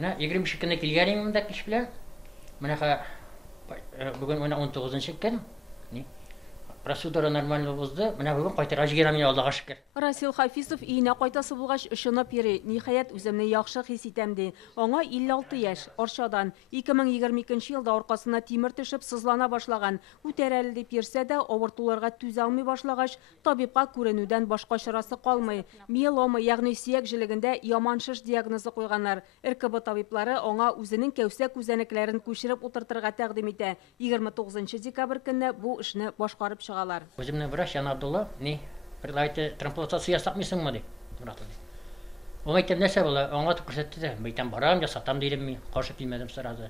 Менә 20 көнне килгән монда кич белән. Менә бүген 19 көн. Процедура нормально узды. Менә бүген кайтырга җигәм мин Аллага шөкер. Расил Хафизов өенә кайтасы булгач ышынып йөри. Ниһаять үземне яхшы хис итәм ди. Аңа 56 яшь, Арчадан. 2022 елда аркасына тимер төшеп сызлана башлаган. Үтәрәле дип йөрсә дә, авыртуларга түзә алмый башлагач, табибка күренүдән башка чарасы калмый. Миелома, ягъни сөяк җилегендә яман шеш диагнозы куйганнар. РКБ табиблары аңа үзенең кәүсә күзәнәкләрен күчереп утыртырга тәкъдим итә. 29 декабрь көнне бу эшне башкарып чыгалар. Үземне врач Абдулла, предлагаете трансплантация ясакмыйсыңмы ди. Ул әйтә, нәрсә була? Аңа күрсәтте дә, мәйтәм барам, ясатам дидем мин, каршы килмәдем сразу.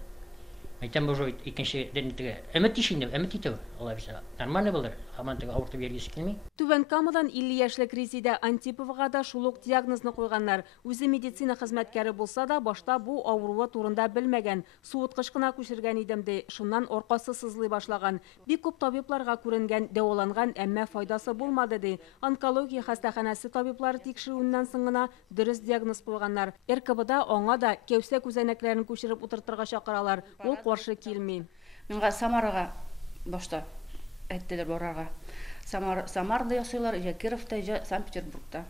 Мәйтәм бу икенче дөньяга. Өмет итә. Алла бирсә. Нормально булыр. Һаман теге авыртып бергәс килми. Түбән Камадан 50 яшьлек Резида Антиповага да шул ук диагнозны куйганнар. Үзе медицина хезмәткәре булса да, башта бу авыруы турында белмәгән. Суыткыч кына күчергән идем ди. Шуннан аркасы сызлый башлаган. Бик күп табибларга күренгән, дәваланган, әмма файдасы булмады ди. Онкология хастаханәсе табиблары тикшерүеннән соң гына дөрес диагноз куйганнар. РКБда аңа да кәүсә күзәнәкләрен күчереп утыртырга чакыралар. Ул каршы килми. Миңа Самарага башта әйттеләр барарга. Самарда ясыйлар, я Кировта, я Санкт-Петербургта.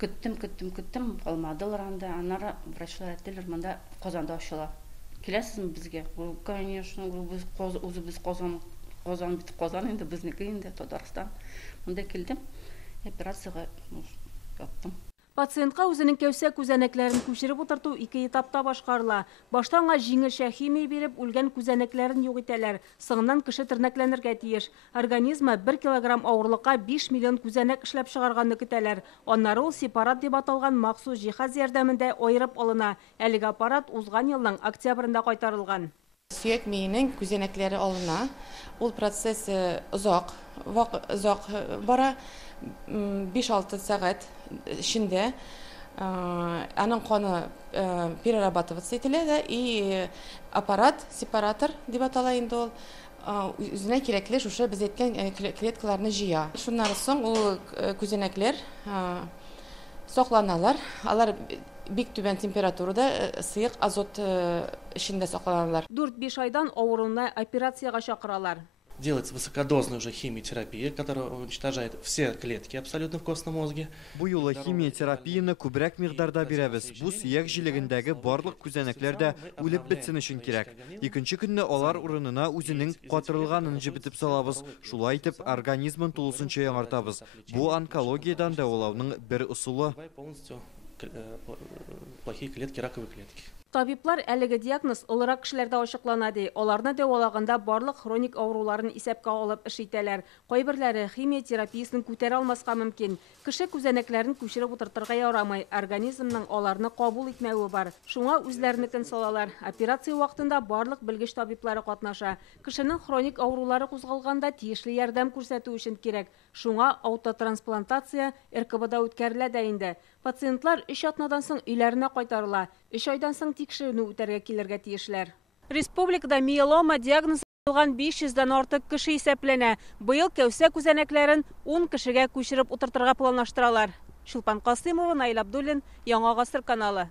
Көттем, калмадылар анда. Аннары врачлар әйттеләр, монда Казанда ачыла. Киләсезме безгә? Конечно, без Казан инде безнеке инде Татарстан. Монда килдем. Операциягә яттым. Пациентка үзенең кәүсә күзәнәкләрен күчереп утырту 2 этапта башкарыла. Башта аңа җиңелчә химия биреп, үлгән күзәнәкләрен юк итәләр. Соңыннан кеше тернәкләнергә тиеш. Организмы 1 килограмм авырлыкка 5 миллион күзәнәк эшләп чыгарганны көтәләр. Аннары ул сепарат дип аталган махсус җиһаз ярдәмендә аерып алына. Әлеге аппарат узган елның октябрендә кайтарылган. Сөяк миенең күзәнәкләре алына. Ул процесс озак бара. 5-6 сәгать içinde аның каны перерабатываться ителә и аппарат, сепаратор дип атала инде ул үзенә кирәкле шушы без әйткән клеткаларны җыя. Шуннан соң ул күзәнәкләр сакланалар. Алар бик түбән температурада сыек азот эчендә сакланалар. 4-5 айдан авыруына операциягә чакыралар. Делается высокодозная уже химиотерапия, которая уничтожает все клетки абсолютно в костном мозге. Бу юлы химиотерапияны күбрәк мигдарда бирәбез. Бу сөяк җилегендәге барлык күзәнәкләр дә үлеп бетсен өчен кирәк. Икенче көнне алар урынына үзенең катырылганын җибетеп салабыз. Шулай итеп организмын тулысынча яңартабыз. Бу онкологиядан дәвалауның бер усулы. Плохие клетки, раковые клетки. Табиблар әлеге диагноз олырак кешеләрдә ачыклана ди. Аларны дәвалаганда барлык хроник авыруларын исәпкә алып эш итәләр. Кайберләре химиотерапиясын күтәрә алмаска мөмкин. Кеше күзәнәкләрен күчереп утыртырга ярамый. Организмның аларны кабул итмәве бар. Шуңа үзләренекен салалар. Операция вакытында барлык белгеч табиблары катнаша. Кешенең хроник авырулары кузгалганда тиешле ярдәм күрсәтү өчен кирәк. Шуңа аутотрансплантация РКБда үткәрелә дә инде. Пациентлар 3 атнадан соң өйләренә кайтарыла. 3 айдан соң тикшерүне үтәргә килергә тиешләр. Республикада миелома диагнозы куелган 500-дан артык кеше исәпләнә. Быел кәүсә күзәнәкләрен 10 кешегә күчереп утыртырга планлаштыралар. Шулпан Касыймова, Наил Абдуллин, Яңа гасыр каналы.